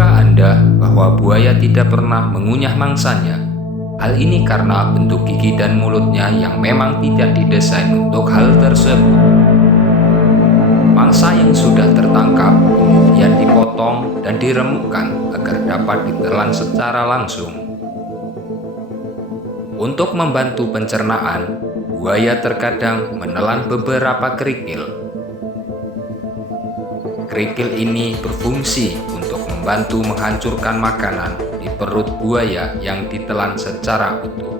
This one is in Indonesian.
Tahukah Anda bahwa buaya tidak pernah mengunyah mangsanya? Hal ini karena bentuk gigi dan mulutnya yang memang tidak didesain untuk hal tersebut. Mangsa yang sudah tertangkap kemudian dipotong dan diremukkan agar dapat ditelan secara langsung. Untuk membantu pencernaan, buaya terkadang menelan beberapa kerikil. Kerikil ini berfungsi untuk membantu menghancurkan makanan di perut buaya yang ditelan secara utuh.